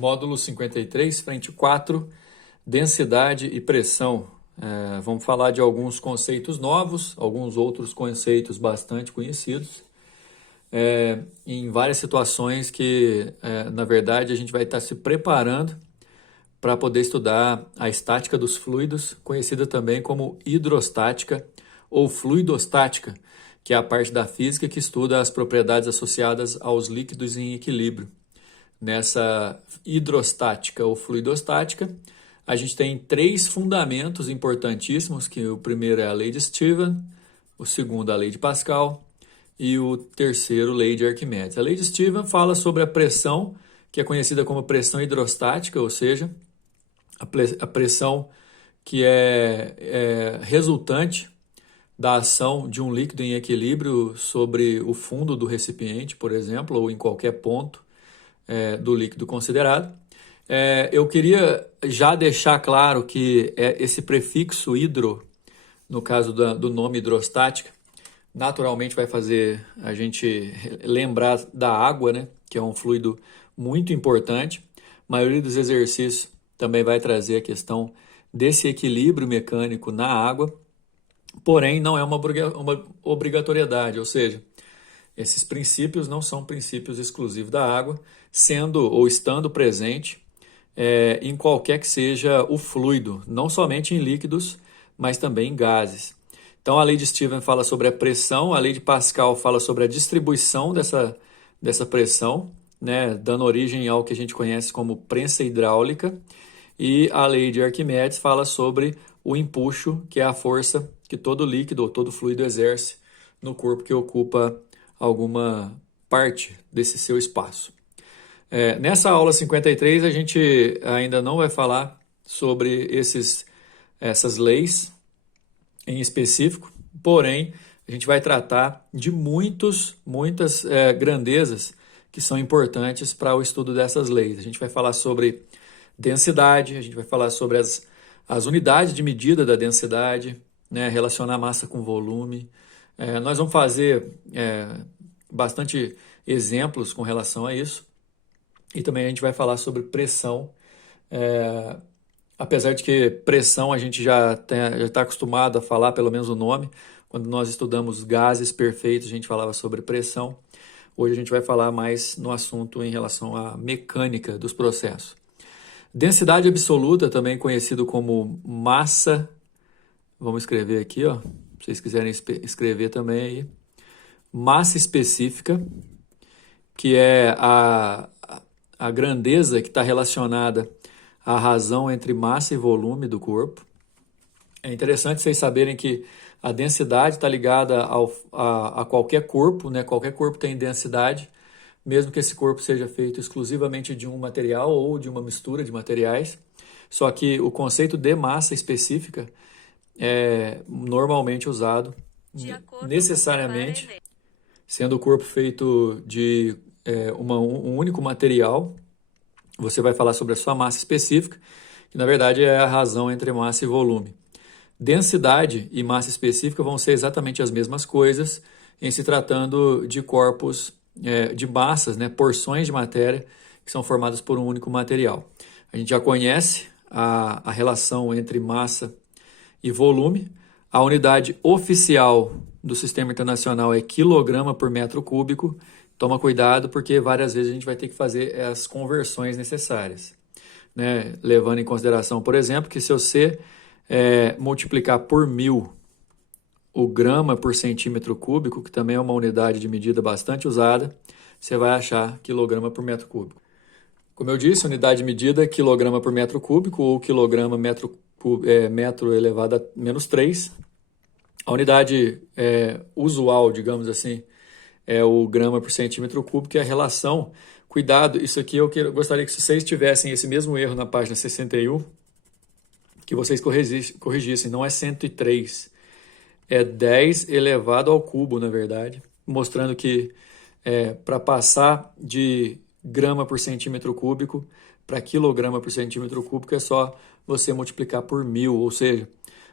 Módulo 53, frente 4, densidade e pressão. Vamos falar de alguns conceitos novos, alguns outros conceitos bastante conhecidos, em várias situações que, na verdade, a gente vai estar se preparando para poder estudar a estática dos fluidos, conhecida também como hidrostática ou fluidostática, que é a parte da física que estuda as propriedades associadas aos líquidos em equilíbrio. Nessa hidrostática ou fluidostática, a gente tem três fundamentos importantíssimos, que o primeiro é a lei de Stephen, o segundo a lei de Pascal e o terceiro, lei de Arquimedes. A lei de Stephen fala sobre a pressão, que é conhecida como pressão hidrostática, ou seja, a pressão que é resultante da ação de um líquido em equilíbrio sobre o fundo do recipiente, por exemplo, ou em qualquer ponto do líquido considerado. Eu queria já deixar claro que esse prefixo hidro, no caso do nome hidrostática, naturalmente vai fazer a gente lembrar da água, né, que é um fluido muito importante. A maioria dos exercícios também vai trazer a questão desse equilíbrio mecânico na água, porém não é uma obrigatoriedade, ou seja, esses princípios não são princípios exclusivos da água, sendo ou estando presente em qualquer que seja o fluido, não somente em líquidos, mas também em gases. Então a lei de Stephen fala sobre a pressão, a lei de Pascal fala sobre a distribuição dessa pressão, né, dando origem ao que a gente conhece como prensa hidráulica, e a lei de Arquimedes fala sobre o empuxo, que é a força que todo líquido ou todo fluido exerce no corpo que ocupa alguma parte desse seu espaço. Nessa aula 53, a gente ainda não vai falar sobre essas leis em específico, porém, a gente vai tratar de muitas grandezas que são importantes para o estudo dessas leis. A gente vai falar sobre densidade, a gente vai falar sobre as unidades de medida da densidade, né, relacionar massa com volume. Nós vamos fazer bastante exemplos com relação a isso. E também a gente vai falar sobre pressão, apesar de que pressão a gente já está acostumado a falar, pelo menos o nome. Quando nós estudamos gases perfeitos, a gente falava sobre pressão. Hoje a gente vai falar mais no assunto em relação à mecânica dos processos. Densidade absoluta, também conhecido como massa, vamos escrever aqui, ó, se vocês quiserem escrever também aí. Massa específica, que é a grandeza que está relacionada à razão entre massa e volume do corpo. É interessante vocês saberem que a densidade está ligada a qualquer corpo, né? Qualquer corpo tem densidade, mesmo que esse corpo seja feito exclusivamente de um material ou de uma mistura de materiais. Só que o conceito de massa específica é normalmente usado necessariamente, sendo o corpo feito de um único material. Você vai falar sobre a sua massa específica, que na verdade é a razão entre massa e volume. Densidade e massa específica vão ser exatamente as mesmas coisas em se tratando de corpos, de massas, né, porções de matéria que são formadas por um único material. A gente já conhece a relação entre massa e volume. A unidade oficial do Sistema Internacional é quilograma por metro cúbico. Toma cuidado, porque várias vezes a gente vai ter que fazer as conversões necessárias, né? Levando em consideração, por exemplo, que se você multiplicar por 1000 o grama por centímetro cúbico, que também é uma unidade de medida bastante usada, você vai achar quilograma por metro cúbico. Como eu disse, unidade de medida é quilograma por metro cúbico ou quilograma metro elevado a menos 3. A unidade usual, digamos assim, é o grama por centímetro cúbico, que é a relação. Cuidado, isso aqui eu gostaria que vocês tivessem esse mesmo erro na página 61, que vocês corrigissem. Não é 103, é 10 elevado ao cubo, na verdade, mostrando que para passar de grama por centímetro cúbico para quilograma por centímetro cúbico é só você multiplicar por 1000, ou seja,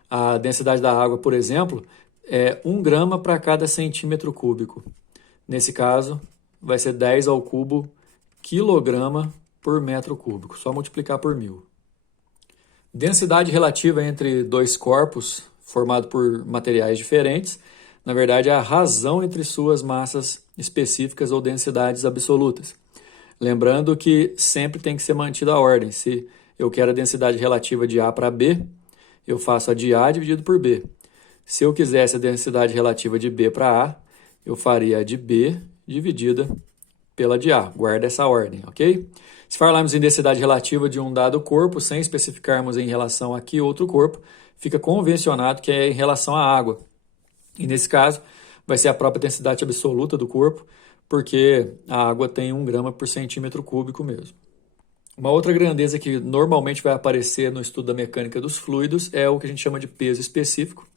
a densidade da água, por exemplo, é 1 grama para cada centímetro cúbico. Nesse caso, vai ser 10 ao cubo quilograma por metro cúbico, só multiplicar por 1000. Densidade relativa entre dois corpos formado por materiais diferentes, na verdade, é a razão entre suas massas específicas ou densidades absolutas. Lembrando que sempre tem que ser mantida a ordem. Se eu quero a densidade relativa de A para B, eu faço a de A dividido por B. Se eu quisesse a densidade relativa de B para A, eu faria a de B dividida pela de A. Guarda essa ordem, ok? Se falarmos em densidade relativa de um dado corpo, sem especificarmos em relação a que outro corpo, fica convencionado que é em relação à água. E nesse caso, vai ser a própria densidade absoluta do corpo, porque a água tem 1 grama por centímetro cúbico mesmo. Uma outra grandeza que normalmente vai aparecer no estudo da mecânica dos fluidos é o que a gente chama de peso específico,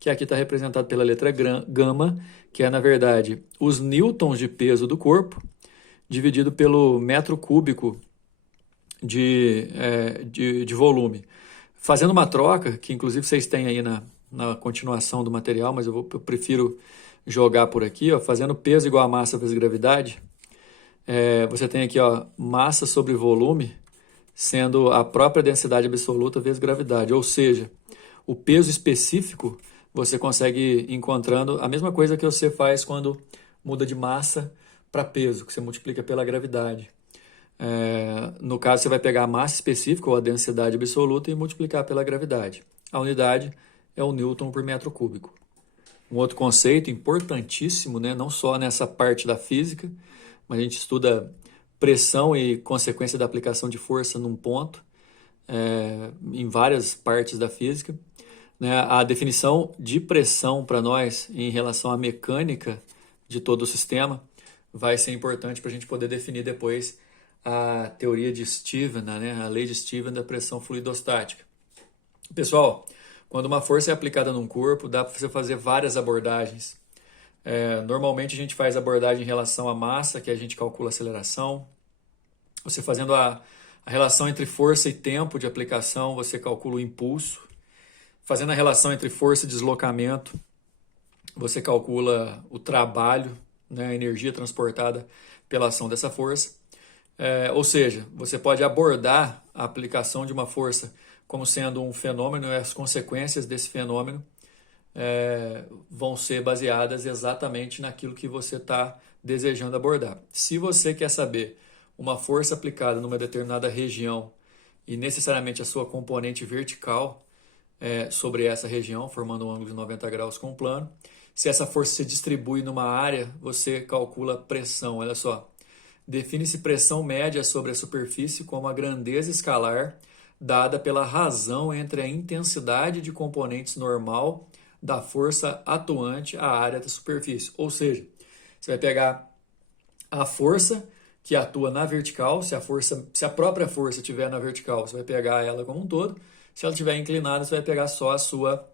que aqui está representado pela letra gama, que é, na verdade, os newtons de peso do corpo, dividido pelo metro cúbico de volume. Fazendo uma troca, que inclusive vocês têm aí na continuação do material, mas eu prefiro jogar por aqui, ó, fazendo peso igual a massa vezes gravidade, você tem aqui, ó, massa sobre volume, sendo a própria densidade absoluta vezes gravidade, ou seja, o peso específico você consegue ir encontrando a mesma coisa que você faz quando muda de massa para peso, que você multiplica pela gravidade. No caso, você vai pegar a massa específica ou a densidade absoluta e multiplicar pela gravidade. A unidade é o newton por metro cúbico. Um outro conceito importantíssimo, né, não só nessa parte da física, mas a gente estuda pressão e consequência da aplicação de força num ponto, em várias partes da física. Né, a definição de pressão para nós em relação à mecânica de todo o sistema vai ser importante para a gente poder definir depois a teoria de Stephen, né, a lei de Stephen da pressão fluidostática. Pessoal, quando uma força é aplicada num corpo, dá para você fazer várias abordagens. Normalmente a gente faz abordagem em relação à massa, que a gente calcula a aceleração. Você fazendo a relação entre força e tempo de aplicação, você calcula o impulso. Fazendo a relação entre força e deslocamento, você calcula o trabalho, né, a energia transportada pela ação dessa força. Ou seja, você pode abordar a aplicação de uma força como sendo um fenômeno e as consequências desse fenômeno vão ser baseadas exatamente naquilo que você está desejando abordar. Se você quer saber uma força aplicada numa determinada região e necessariamente a sua componente vertical sobre essa região, formando um ângulo de 90 graus com o plano, se essa força se distribui numa área, você calcula pressão. Olha só, define-se pressão média sobre a superfície como a grandeza escalar dada pela razão entre a intensidade de componentes normal da força atuante à área da superfície. Ou seja, você vai pegar a força que atua na vertical, se a própria força estiver na vertical, você vai pegar ela como um todo. Se ela estiver inclinada, você vai pegar só a sua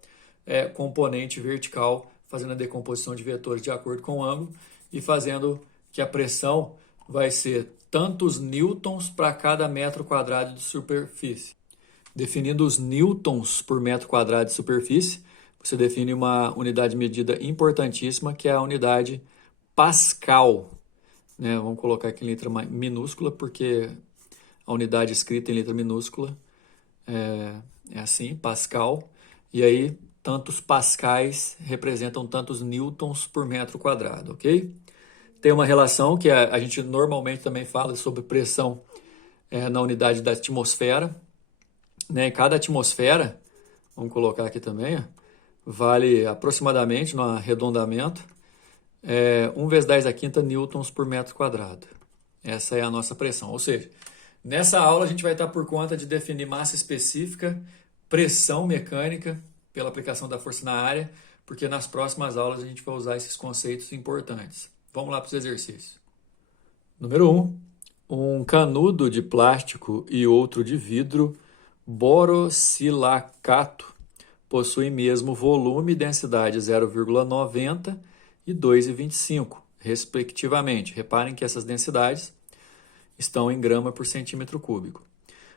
componente vertical, fazendo a decomposição de vetores de acordo com o ângulo e fazendo que a pressão vai ser tantos newtons para cada metro quadrado de superfície. Definindo os newtons por metro quadrado de superfície, você define uma unidade de medida importantíssima, que é a unidade Pascal. Né? Vamos colocar aqui em letra minúscula, porque a unidade escrita em letra minúscula é assim, Pascal. E aí, tantos pascais representam tantos newtons por metro quadrado, ok? Tem uma relação que a gente normalmente também fala sobre pressão na unidade da atmosfera. Né? Cada atmosfera, vamos colocar aqui também, vale aproximadamente, no arredondamento, 1 vezes 10 a quinta newtons por metro quadrado. Essa é a nossa pressão. Ou seja, nessa aula a gente vai estar por conta de definir massa específica, pressão mecânica, pela aplicação da força na área, porque nas próximas aulas a gente vai usar esses conceitos importantes. Vamos lá para os exercícios. Número 1. Um canudo de plástico e outro de vidro borosilacato possuem mesmo volume e densidade 0,90 e 2,25, respectivamente. Reparem que essas densidades estão em grama por centímetro cúbico.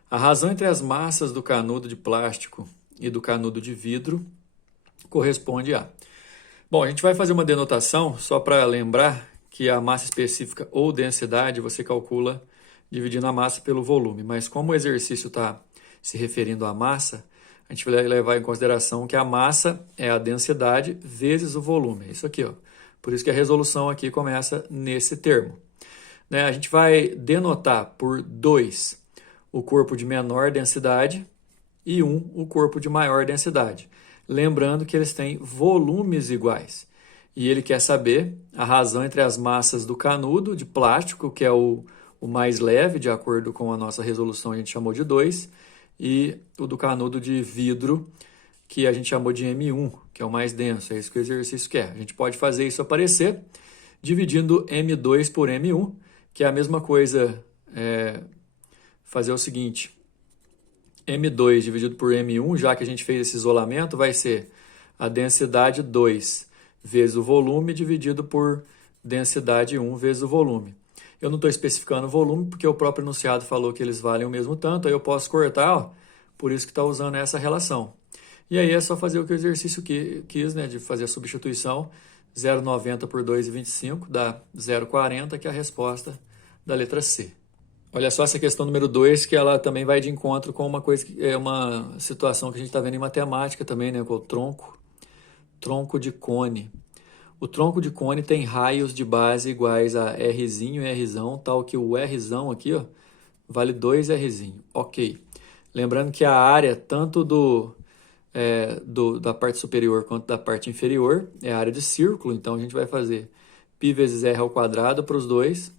A razão entre as massas do canudo de plástico e do canudo de vidro corresponde a... Bom, a gente vai fazer uma denotação só para lembrar que a massa específica ou densidade você calcula dividindo a massa pelo volume. Mas como o exercício está se referindo à massa, a gente vai levar em consideração que a massa é a densidade vezes o volume. É isso aqui, ó. Por isso que a resolução aqui começa nesse termo. Né? A gente vai denotar por 2 o corpo de menor densidade e 1 o corpo de maior densidade. Lembrando que eles têm volumes iguais. E ele quer saber a razão entre as massas do canudo de plástico, que é o mais leve, de acordo com a nossa resolução, a gente chamou de 2, e o do canudo de vidro, que a gente chamou de M1, que é o mais denso. É isso que o exercício quer. A gente pode fazer isso aparecer dividindo M2 por M1, que é a mesma coisa, fazer o seguinte: M2 dividido por M1, já que a gente fez esse isolamento, vai ser a densidade 2 vezes o volume dividido por densidade 1 vezes o volume. Eu não estou especificando o volume porque o próprio enunciado falou que eles valem o mesmo tanto, aí eu posso cortar, ó, por isso que está usando essa relação. E aí é só fazer o que o exercício quis, né, de fazer a substituição. 0,90 por 2,25 dá 0,40, que é a resposta da letra C. Olha só essa questão número 2, que ela também vai de encontro com uma coisa, uma situação que a gente está vendo em matemática também, né, com o tronco de cone. O tronco de cone tem raios de base iguais a Rzinho e Rzão, tal que o Rzão aqui, ó, vale 2Rzinho. Ok. Lembrando que a área, tanto da parte superior quanto da parte inferior, é a área de círculo, então a gente vai fazer π vezes R ao quadrado para os dois,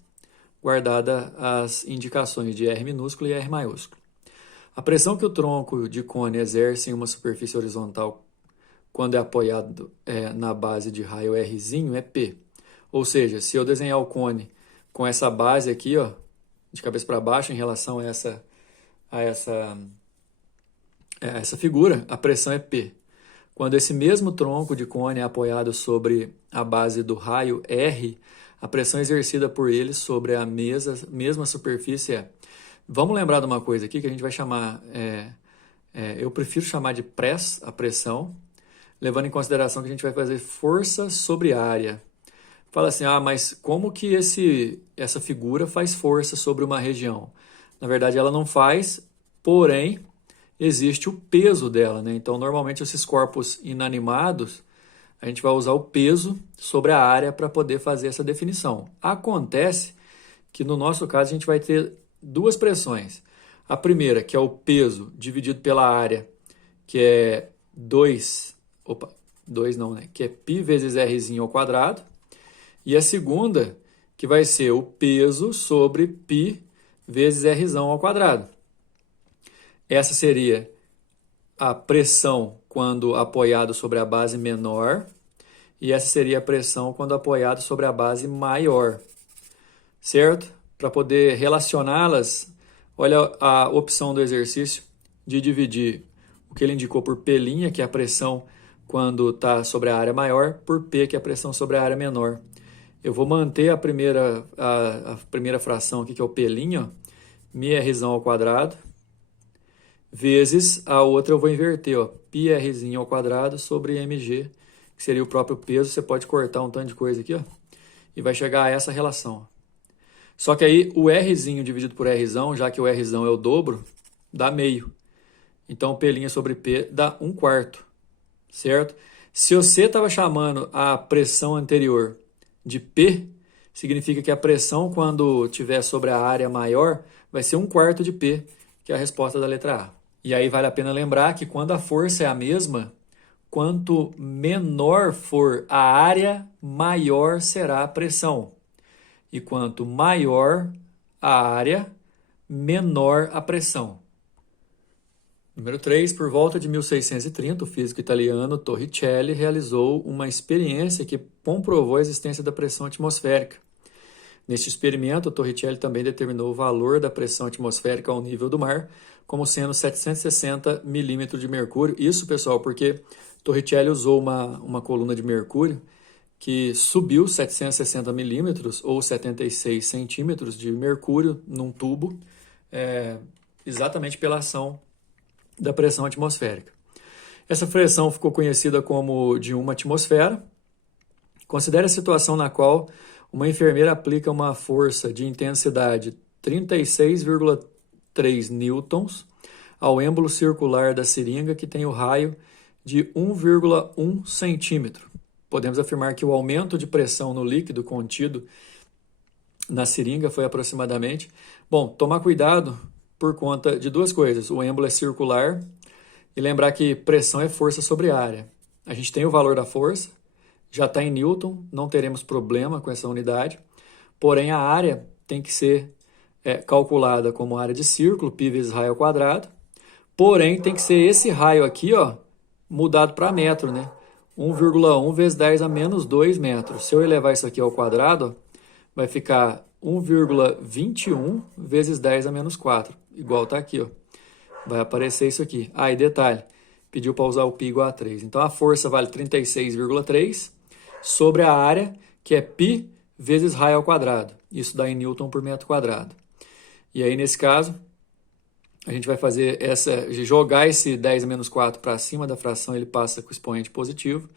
guardada as indicações de R minúsculo e R maiúsculo. A pressão que o tronco de cone exerce em uma superfície horizontal quando é apoiado na base de raio Rzinho é P. Ou seja, se eu desenhar o cone com essa base aqui, ó, de cabeça para baixo em relação a essa figura, a pressão é P. Quando esse mesmo tronco de cone é apoiado sobre a base do raio R, a pressão exercida por ele sobre a mesma superfície é... Vamos lembrar de uma coisa aqui que a gente vai chamar... eu prefiro chamar de press, a pressão, levando em consideração que a gente vai fazer força sobre área. Fala assim, mas como que essa figura faz força sobre uma região? Na verdade, ela não faz, porém, existe o peso dela, né? Então, normalmente, esses corpos inanimados, a gente vai usar o peso sobre a área para poder fazer essa definição. Acontece que, no nosso caso, a gente vai ter duas pressões. A primeira, que é o peso dividido pela área, que é 2 não, né? Que é π vezes Rzinho ao quadrado. E a segunda, que vai ser o peso sobre π vezes Rzão ao quadrado. Essa seria a pressão quando apoiado sobre a base menor, e essa seria a pressão quando apoiado sobre a base maior, certo? Para poder relacioná-las, olha a opção do exercício de dividir o que ele indicou por P', que é a pressão quando está sobre a área maior, por P, que é a pressão sobre a área menor. Eu vou manter a primeira fração aqui, que é o P', ó, μRzão ao quadrado, vezes a outra eu vou inverter, ó, πRzinho ao quadrado sobre mg, que seria o próprio peso. Você pode cortar um tanto de coisa aqui, ó, e vai chegar a essa relação. Só que aí o Rzinho dividido por Rzão, já que o Rzão é o dobro, dá meio. Então, P' sobre P dá 1/4, certo? Se você estava chamando a pressão anterior de P, significa que a pressão, quando tiver sobre a área maior, vai ser 1/4 de P, que é a resposta da letra A. E aí vale a pena lembrar que quando a força é a mesma, quanto menor for a área, maior será a pressão. E quanto maior a área, menor a pressão. Número 3, por volta de 1630, o físico italiano Torricelli realizou uma experiência que comprovou a existência da pressão atmosférica. Neste experimento, Torricelli também determinou o valor da pressão atmosférica ao nível do mar como sendo 760 milímetros de mercúrio. Isso, pessoal, porque Torricelli usou uma coluna de mercúrio que subiu 760 milímetros ou 76 centímetros de mercúrio num tubo, exatamente pela ação da pressão atmosférica. Essa pressão ficou conhecida como de uma atmosfera. Considere a situação na qual uma enfermeira aplica uma força de intensidade 36,3 newtons ao êmbolo circular da seringa, que tem o raio de 1,1 centímetro. Podemos afirmar que o aumento de pressão no líquido contido na seringa foi aproximadamente... Bom, tomar cuidado por conta de duas coisas. O êmbolo é circular e lembrar que pressão é força sobre área. A gente tem o valor da força, já está em Newton, não teremos problema com essa unidade. Porém, a área tem que ser calculada como área de círculo, π vezes raio ao quadrado. Porém, tem que ser esse raio aqui, ó, mudado para metro, né? 1,1 vezes 10 a menos 2 metros. Se eu elevar isso aqui ao quadrado, ó, vai ficar 1,21 vezes 10 a menos 4. Igual está aqui, ó. Vai aparecer isso aqui. Ah, e detalhe, pediu para usar o π igual a 3. Então, a força vale 36,3 sobre a área, que é π vezes raio ao quadrado. Isso dá em Newton por metro quadrado. E aí, nesse caso, a gente vai fazer jogar esse 10 a menos 4 para cima da fração, ele passa com o expoente positivo.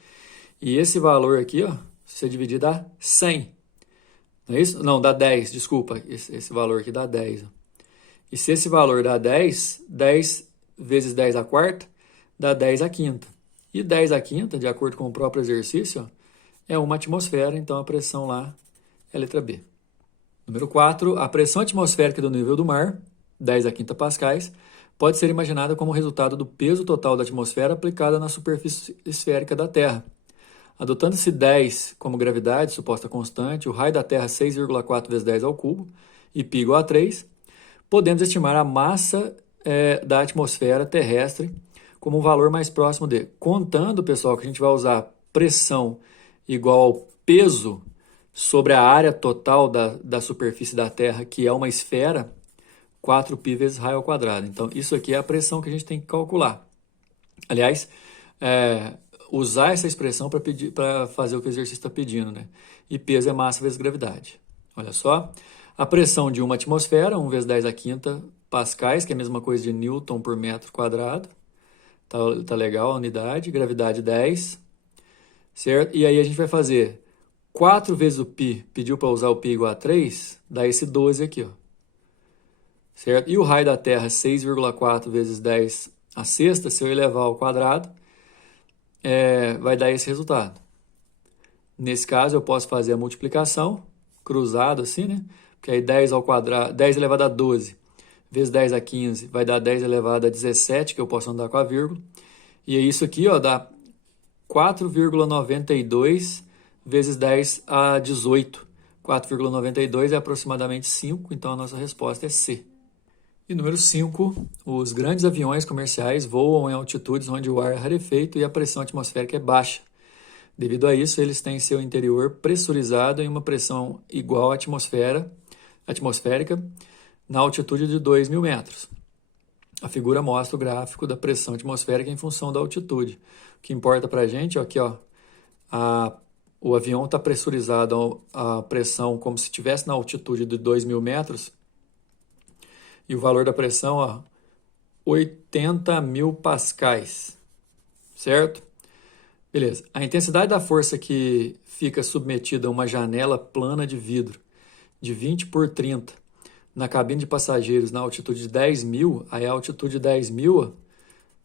E esse valor aqui, ó, se você dividir, dá 100. Não é isso? Não, dá 10, desculpa. Esse valor aqui dá 10. Ó. E se esse valor dá 10, 10 vezes 10 à quarta, dá 10 à quinta. E 10 à quinta, de acordo com o próprio exercício, ó, é uma atmosfera, então a pressão lá é a letra B. Número 4, a pressão atmosférica do nível do mar, 10 a quinta pascais, pode ser imaginada como resultado do peso total da atmosfera aplicada na superfície esférica da Terra. Adotando-se 10 como gravidade, suposta constante, o raio da Terra 6,4 vezes 10 ao cubo, e π igual a 3, podemos estimar a massa da atmosfera terrestre como um valor mais próximo de. Contando, pessoal, que a gente vai usar pressão igual ao peso sobre a área total da superfície da Terra, que é uma esfera, 4π vezes raio ao quadrado. Então, isso aqui é a pressão que a gente tem que calcular. Aliás, usar essa expressão para fazer o que o exercício está pedindo, né? E peso é massa vezes gravidade. Olha só. A pressão de uma atmosfera, 1 vezes 10 a quinta pascais, que é a mesma coisa de Newton por metro quadrado. Tá legal a unidade. Gravidade 10. Certo? E aí a gente vai fazer 4 vezes o π, pediu para usar o π igual a 3, dá esse 12 aqui, ó. Certo? E o raio da Terra, 6,4 vezes 10 a sexta, se eu elevar ao quadrado, vai dar esse resultado. Nesse caso, eu posso fazer a multiplicação, cruzado assim, né? Porque aí 10 ao quadrado, 10 elevado a 12, vezes 10 a 15, vai dar 10 elevado a 17, que eu posso andar com a vírgula. E isso aqui, ó, dá 4,92 vezes 10 a 18. 4,92 é aproximadamente 5, então a nossa resposta é C. E número 5, os grandes aviões comerciais voam em altitudes onde o ar é rarefeito e a pressão atmosférica é baixa. Devido a isso, eles têm seu interior pressurizado em uma pressão igual à atmosférica na altitude de 2.000 metros. A figura mostra o gráfico da pressão atmosférica em função da altitude. O que importa para a gente, aqui, ó, o avião está pressurizado a pressão como se estivesse na altitude de 2.000 metros, e o valor da pressão, ó, 80.000 pascais, certo? Beleza. A intensidade da força que fica submetida a uma janela plana de vidro de 20 por 30 na cabine de passageiros na altitude de 10.000, aí a altitude de 10.000,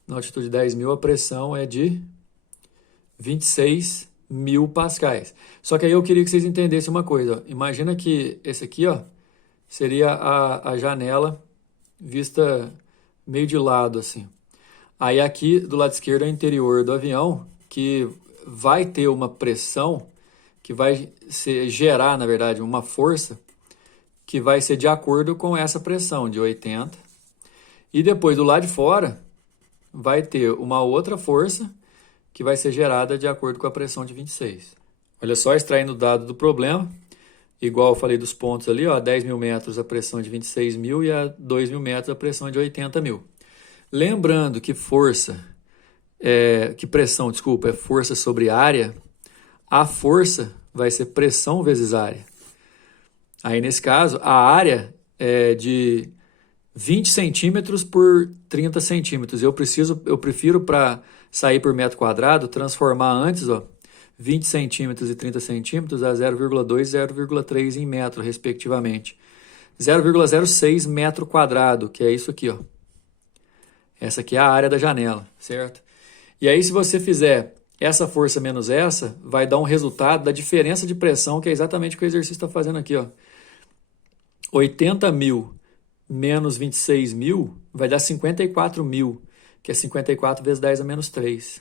na altitude de 10.000 a pressão é de 26.000 pascais. Só que aí eu queria que vocês entendessem uma coisa. Ó. Imagina que esse aqui, ó, seria a janela vista meio de lado, assim. Aí aqui do lado esquerdo é o interior do avião, que vai ter uma pressão que vai gerar, na verdade, uma força que vai ser de acordo com essa pressão de 80. E depois do lado de fora vai ter uma outra força que vai ser gerada de acordo com a pressão de 26. Olha só, extraindo o dado do problema, igual eu falei dos pontos ali, ó, a 10.000 metros a pressão de 26.000 e a 2.000 metros a pressão de 80.000. Lembrando que pressão é força sobre área, a força vai ser pressão vezes área. Aí, nesse caso, a área é de 20 centímetros por 30 centímetros. Eu prefiro, para sair por metro quadrado, transformar antes, ó, 20 centímetros e 30 centímetros a 0,2 e 0,3 em metro, respectivamente. 0,06 metro quadrado, que é isso aqui, ó. Essa aqui é a área da janela, certo? E aí, se você fizer essa força menos essa, vai dar um resultado da diferença de pressão, que é exatamente o que o exercício está fazendo aqui, ó. 80.000 menos 26.000 vai dar 54.000, que é 54 vezes 10 a menos 3.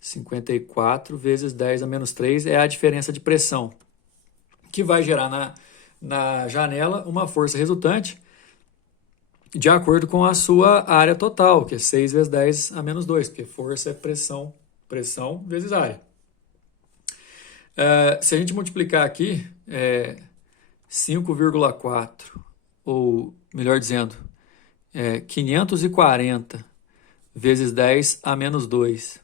54 vezes 10 a menos 3 é a diferença de pressão, que vai gerar na janela uma força resultante de acordo com a sua área total, que é 6 vezes 10 a menos 2, porque força é pressão, pressão vezes área. Se a gente multiplicar aqui, 5,4, ou melhor dizendo, 540 vezes 10 a menos 2,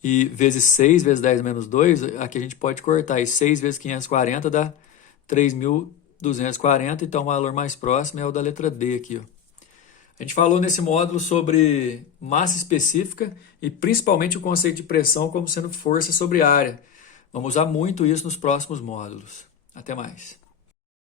e vezes 6 vezes 10 a menos 2, aqui a gente pode cortar, e 6 vezes 540 dá 3.240, então o valor mais próximo é o da letra D aqui, ó. A gente falou nesse módulo sobre massa específica e principalmente o conceito de pressão como sendo força sobre área. Vamos usar muito isso nos próximos módulos. Até mais.